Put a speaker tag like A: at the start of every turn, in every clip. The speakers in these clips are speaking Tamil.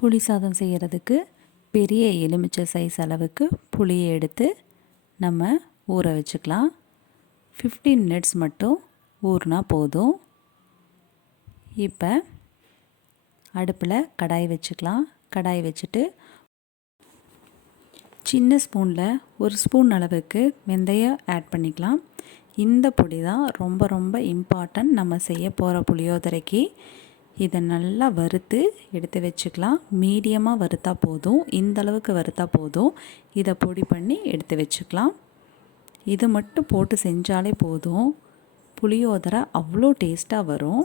A: புளி சாதம் செய்கிறதுக்கு பெரிய எலுமிச்சை சைஸ் அளவுக்கு புளியை எடுத்து நம்ம ஊற வச்சுக்கலாம். ஃபிஃப்டீன் மினிட்ஸ் மட்டும் ஊறினா போதும். இப்போ அடுப்பில் கடாய் வச்சுக்கலாம். கடாய் வச்சுட்டு சின்ன ஸ்பூனில் ஒரு ஸ்பூன் அளவுக்கு வெந்தயம் ஆட் பண்ணிக்கலாம். இந்த பொடி தான் ரொம்ப ரொம்ப இம்பார்ட்டன்ட் நம்ம செய்ய போகிற புளியோதரைக்கு. இதை நல்லா வறுத்து எடுத்து வச்சுக்கலாம். மீடியமாக வறுத்தா போதும். இந்த அளவுக்கு வறுத்தா போதும். இதை பொடி பண்ணி எடுத்து வச்சுக்கலாம். இது மட்டும் போட்டு செஞ்சாலே போதும். புளியோதரை அவ்வளோ டேஸ்ட்டாக வரும்.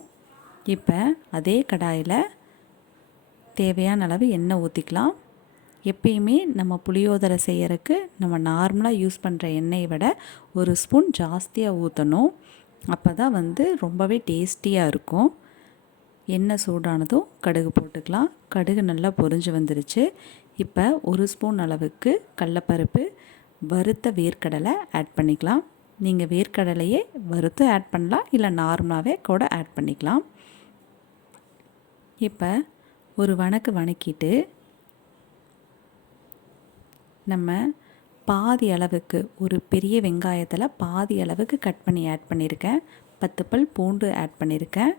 A: இப்போ அதே கடாயில் தேவையான அளவு எண்ணெய் ஊற்றிக்கலாம் எப்பயுமே நம்ம புளியோதரை செய்யறதுக்கு நம்ம நார்மலாக யூஸ் பண்ணுற எண்ணெயை விட ஒரு ஸ்பூன் ஜாஸ்தியாக ஊற்றணும் அப்போ தான் வந்து ரொம்பவே டேஸ்டியாக இருக்கும். எண்ணெய் சூடானதும் கடுகு போட்டுக்கலாம். கடுகு நல்லா பொறிஞ்சு வந்துருச்சு. இப்போ ஒரு ஸ்பூன் அளவுக்கு கடலப்பருப்பு வறுத்த வேர்க்கடலை ஆட் பண்ணிக்கலாம். நீங்கள் வேர்க்கடலையே வறுத்து ஆட் பண்ணலாம் இல்லை நார்மலாகவே கூட ஆட் பண்ணிக்கலாம். இப்போ ஒரு வணக்கு வணக்கிட்டு நம்ம பாதி அளவுக்கு ஒரு பெரிய வெங்காயத்தில் பாதி அளவுக்கு கட் பண்ணி ஆட் பண்ணியிருக்கேன் பத்து பல் பூண்டு ஆட் பண்ணியிருக்கேன்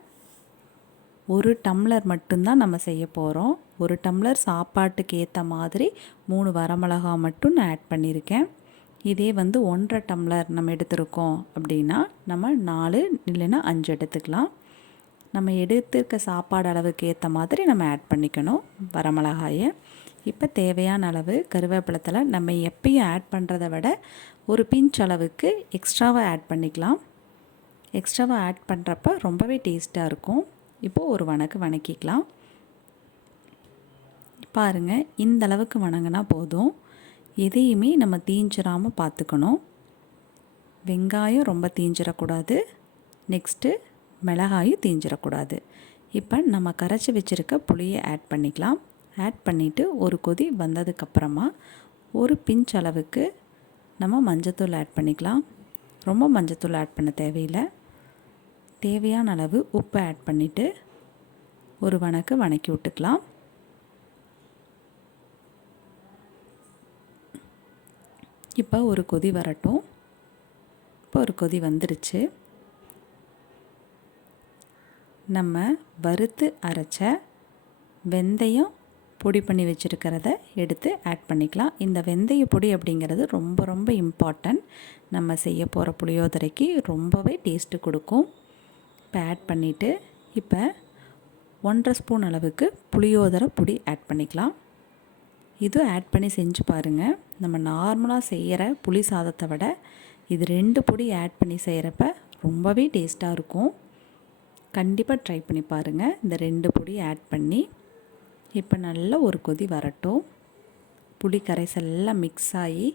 A: ஒரு டம்ளர் மட்டும்தான் நம்ம செய்ய போகிறோம் ஒரு டம்ளர் சாப்பாட்டுக்கு ஏற்ற மாதிரி மூணு வரமிளகா மட்டும் நான் ஆட் பண்ணியிருக்கேன் இதே வந்து ஒன்றரை டம்ளர் நம்ம எடுத்திருக்கோம் அப்படின்னா நம்ம நாலு இல்லைன்னா அஞ்சு எடுத்துக்கலாம். நம்ம எடுத்திருக்க சாப்பாடு அளவுக்கு ஏற்ற மாதிரி நம்ம ஆட் பண்ணிக்கணும் வரமிளகாயை. இப்போ தேவையான அளவு கருவேப்பிலத்தில் நம்ம எப்பயும் ஆட் பண்ணுறத விட ஒரு பிஞ்ச் அளவுக்கு எக்ஸ்ட்ராவாக ஆட் பண்ணிக்கலாம். எக்ஸ்ட்ராவாக ஆட் பண்ணுறப்ப ரொம்பவே டேஸ்ட்டாக இருக்கும். இப்போது ஒரு வணக்கு வணக்கிக்கலாம். பாருங்கள் இந்த அளவுக்கு வணங்கினா போதும். எதையுமே நம்ம தீஞ்சிராமல் பார்த்துக்கணும் வெங்காயம் ரொம்ப தீஞ்சிடக்கூடாது நெக்ஸ்ட்டு மிளகாயும் தீஞ்சிடக்கூடாது இப்போ நம்ம கரைச்சி வச்சுருக்க புளியை ஆட் பண்ணிக்கலாம். ஆட் பண்ணிவிட்டு ஒரு கொதி வந்ததுக்கப்புறமா ஒரு பிஞ்ச் அளவுக்கு நம்ம மஞ்சத்தூள் ஆட் பண்ணிக்கலாம். ரொம்ப மஞ்சத்தூள் ஆட் பண்ண தேவையில்லை. தேவையான அளவு உப்பை ஆட் பண்ணிவிட்டு ஒரு வணக்கு வணக்கி விட்டுக்கலாம். இப்போ ஒரு கொதி வரட்டும். இப்போ ஒரு கொதி வந்துருச்சு. நம்ம வறுத்து அரைச்ச வெந்தயம் பொடி பண்ணி வச்சுருக்கிறத எடுத்து ஆட் பண்ணிக்கலாம். இந்த வெந்தய பொடி அப்படிங்கிறது ரொம்ப ரொம்ப இம்பார்ட்டன்ட் நம்ம செய்ய போகிற புளியோதரைக்கு ரொம்பவே டேஸ்ட்டு கொடுக்கும். இப்போ ஆட் பண்ணிவிட்டு இப்போ ஒன்றரை ஸ்பூன் அளவுக்கு புளியோதரை பொடி ஆட் பண்ணிக்கலாம். இது ஆட் பண்ணி செஞ்சு பாருங்கள் நம்ம நார்மலாக செய்கிற புளி சாதத்தை விட இது ரெண்டு பொடி ஆட் பண்ணி செய்கிறப்ப ரொம்பவே டேஸ்ட்டாக இருக்கும். கண்டிப்பாக ட்ரை பண்ணி பாருங்கள் இந்த ரெண்டு பொடி ஆட் பண்ணி இப்போ நல்லா ஒரு கொதி வரட்டும். புளி கரைசல்லாம் மிக்ஸ் ஆகி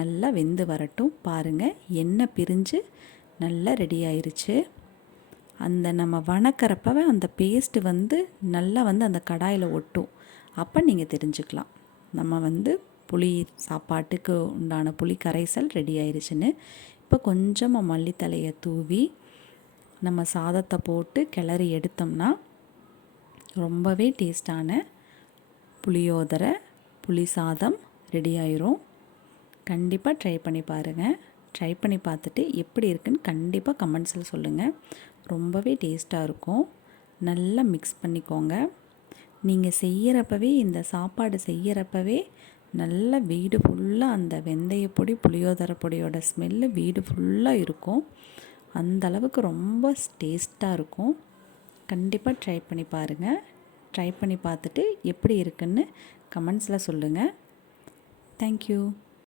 A: நல்லா வெந்து வரட்டும். பாருங்கள் எண்ணெய் பிரிஞ்சு நல்லா ரெடி ஆயிடுச்சு அந்த நம்ம வணக்கிறப்பவே அந்த பேஸ்ட்டு வந்து நல்லா வந்து அந்த கடாயில் ஒட்டும். அப்போ நீங்கள் தெரிஞ்சுக்கலாம். நம்ம வந்து புளி சாப்பாட்டுக்கு உண்டான புளி கரைசல் ரெடி ஆயிடுச்சுன்னு இப்போ கொஞ்சமாக மல்லித்தலையை தூவி நம்ம சாதத்தை போட்டு கிளறி எடுத்தோம்னா ரொம்பவே டேஸ்டான புளியோதரை புளி சாதம் ரெடி ஆயிரும். கண்டிப்பாக ட்ரை பண்ணி பாருங்கள் ட்ரை பண்ணி பார்த்துட்டு எப்படி இருக்குன்னு கண்டிப்பாக கமெண்ட்ஸில் சொல்லுங்கள் ரொம்பவே டேஸ்ட்டாக இருக்கும். நல்லா மிக்ஸ் பண்ணிக்கோங்க. நீங்கள் செய்கிறப்பவே இந்த சாப்பாடு செய்கிறப்பவே நல்ல வீடு ஃபுல்லாக அந்த வெந்தய பொடி புளியோதரை பொடியோட ஸ்மெல்லு வீடு ஃபுல்லாக இருக்கும். அந்த அளவுக்கு ரொம்ப டேஸ்ட்டாக இருக்கும். கண்டிப்பாக ட்ரை பண்ணி பாருங்கள் ட்ரை பண்ணி பார்த்துட்டு எப்படி இருக்குன்னு கமெண்ட்ஸில் சொல்லுங்கள் தேங்க்யூ